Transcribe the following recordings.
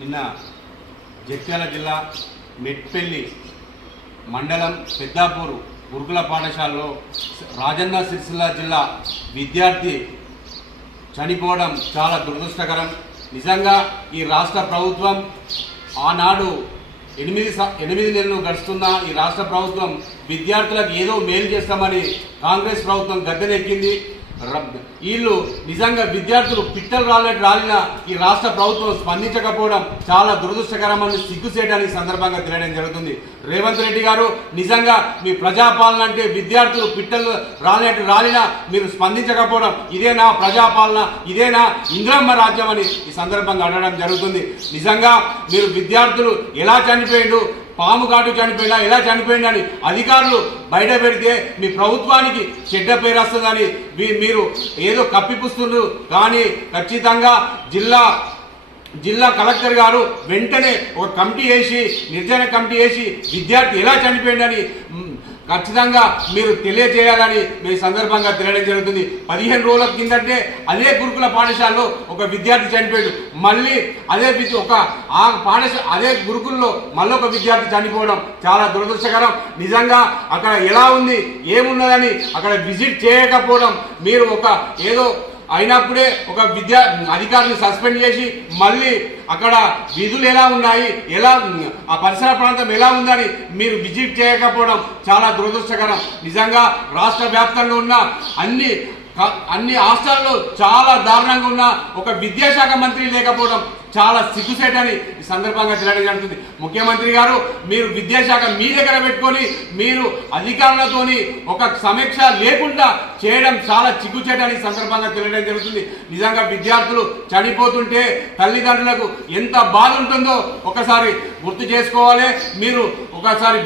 నిన్న జగిత్యాల జిల్లా మెట్పల్లి మండలం పెద్దాపూర్ గురుకుల పాఠశాలలో రాజన్న సిరిసిల్ల జిల్లా విద్యార్థి చనిపోవడం చాలా దురదృష్టకరం. నిజంగా ఈ రాష్ట్ర ప్రభుత్వం ఆనాడు 8 నెలలు గడుస్తున్న ఈ రాష్ట్ర ప్రభుత్వం విద్యార్థులకు ఏదో మేలు చేస్తామని కాంగ్రెస్ ప్రభుత్వం గద్దెనెక్కింది. వీళ్ళు నిజంగా విద్యార్థులు పిట్టలు రాలిన ఈ రాష్ట్ర ప్రభుత్వం స్పందించకపోవడం చాలా దురదృష్టకరమని సిగ్గుసేయడానికి సందర్భంగా తెలియడం జరుగుతుంది. రేవంత్ రెడ్డి గారు నిజంగా మీ ప్రజాపాలన అంటే విద్యార్థులు పిట్టలు రాలినా మీరు స్పందించకపోవడం ఇదేనా ప్రజాపాలన, ఇదేనా ఇంద్రమ్మ రాజ్యం అని ఈ సందర్భంగా అడగడం జరుగుతుంది. నిజంగా మీరు విద్యార్థులు ఎలా చనిపోయిండు, పాము కాటు చనిపోయినా ఎలా చనిపోయింది అని అధికారులు బయట పెడితే మీ ప్రభుత్వానికి చెడ్డ పేరు వస్తుందని మీరు ఏదో కప్పిపుస్తున్నారు. కానీ ఖచ్చితంగా జిల్లా కలెక్టర్ గారు వెంటనే ఒక కమిటీ వేసి నిర్జన కమిటీ వేసి విద్యార్థి ఎలా చనిపోయిందని ఖచ్చితంగా మీరు తెలియజేయాలని మీ సందర్భంగా తెలియడం జరుగుతుంది. 15 రోజుల కిందంటే అదే గురుకుల పాఠశాలలో ఒక విద్యార్థి చనిపోయాడు. మళ్ళీ అదే గురుకుల్లో మళ్ళీ ఒక విద్యార్థి చనిపోవడం చాలా దురదృష్టకరం. నిజంగా అక్కడ ఎలా ఉంది ఏమున్నదని అక్కడ విజిట్ చేయకపోవడం, మీరు ఏదో అయినప్పుడే ఒక అధికారిని సస్పెండ్ చేసి మళ్ళీ అక్కడ విధులు ఎలా ఉన్నాయి, ఎలా ఆ పరిసర ప్రాంతం ఎలా ఉందని మీరు విజిట్ చేయకపోవడం చాలా దురదృష్టకరం. నిజంగా రాష్ట్ర వ్యాప్తంగా ఉన్న అన్ని హాస్టల్లో చాలా దారుణంగా ఉన్న ఒక విద్యాశాఖ మంత్రి లేకపోవడం చాలా సిగ్గుసేటని ఈ సందర్భంగా తెలియడం జరుగుతుంది. ముఖ్యమంత్రి గారు మీరు విద్యాశాఖ మీ దగ్గర పెట్టుకొని మీరు అధికారులతోని ఒక సమీక్ష లేకుండా చేయడం చాలా సిగ్గుచేటని సందర్భంగా తెలియడం జరుగుతుంది. నిజంగా విద్యార్థులు చనిపోతుంటే తల్లిదండ్రులకు ఎంత బాధ ఉంటుందో ఒకసారి గుర్తు చేసుకోవాలి. మీరు ఒకసారి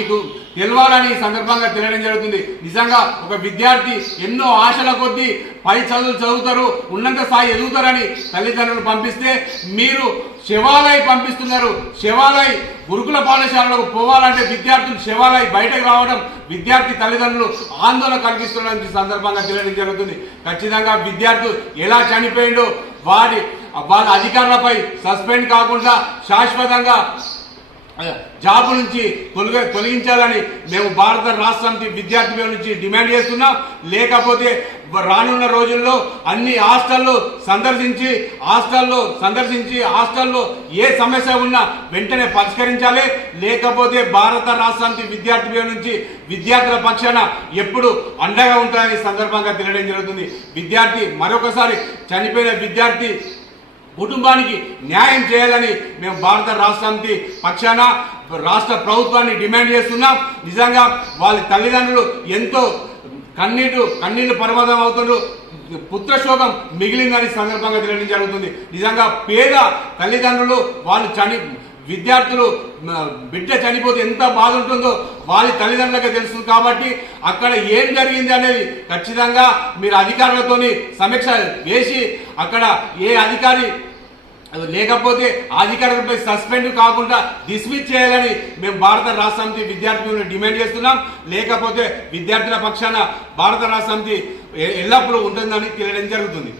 మీకు తెలవాలని సందర్భంగా తెలియడం జరుగుతుంది. నిజంగా ఒక విద్యార్థి ఎన్నో ఆశల కొద్దీ పై చదువులు చదువుతారు, ఉన్నత స్థాయి ఎదుగుతారని తల్లిదండ్రులు పంపిస్తే మీరు శివాలయ పంపిస్తున్నారు. శివాలయ గురుకుల పాఠశాలకు పోవాలంటే విద్యార్థులు శివాలయ బయటకు రావడం విద్యార్థి తల్లిదండ్రులు ఆందోళన కలిగిస్తున్న సందర్భంగా తెలియడం జరుగుతుంది. ఖచ్చితంగా విద్యార్థులు ఎలా చనిపోయిండో వాళ్ళ అధికారులపై సస్పెండ్ కాకుండా శాశ్వతంగా జాబు నుంచి తొలగించాలని మేము భారత రాష్ట్ర సమితి విద్యార్థి నుంచి డిమాండ్ చేస్తున్నాం. లేకపోతే రానున్న రోజుల్లో అన్ని హాస్టల్లో సందర్శించి హాస్టల్లో ఏ సమస్య ఉన్నా వెంటనే పరిష్కరించాలి. లేకపోతే భారత రాష్ట్ర సమితి విద్యార్థి నుంచి విద్యార్థుల పక్షాన ఎప్పుడు అండగా ఉంటాయని సందర్భంగా తెలియడం జరుగుతుంది. మరొకసారి చనిపోయిన విద్యార్థి కుటుంబానికి న్యాయం చేయాలని మేము భారత రాష్ట్ర సమితి పక్షాన రాష్ట్ర ప్రభుత్వాన్ని డిమాండ్ చేస్తున్నాం. నిజంగా వాళ్ళ తల్లిదండ్రులు ఎంతో కన్నీళ్లు పరమాదం అవుతున్నారు. పుత్రశోకం మిగిలిందని సందర్భంగా తెలియడం జరుగుతుంది. నిజంగా పేద తల్లిదండ్రులు విద్యార్థులు బిడ్డ చనిపోతే ఎంత బాధ ఉంటుందో వాళ్ళ తల్లిదండ్రులకు తెలుస్తుంది. కాబట్టి అక్కడ ఏం జరిగింది అనేది ఖచ్చితంగా మీరు అధికారులతోని సమీక్ష వేసి అక్కడ ఏ అధికారి లేకపోతే అధికారులపై సస్పెండ్ కాకుండా డిస్మిస్ చేయాలని మేము భారత రాష్ట్ర సమితి విద్యార్థులను డిమాండ్ చేస్తున్నాం. లేకపోతే విద్యార్థుల పక్షాన భారత రాష్ట్ర సమితి ఎల్లప్పుడూ ఉంటుందని తెలియడం జరుగుతుంది.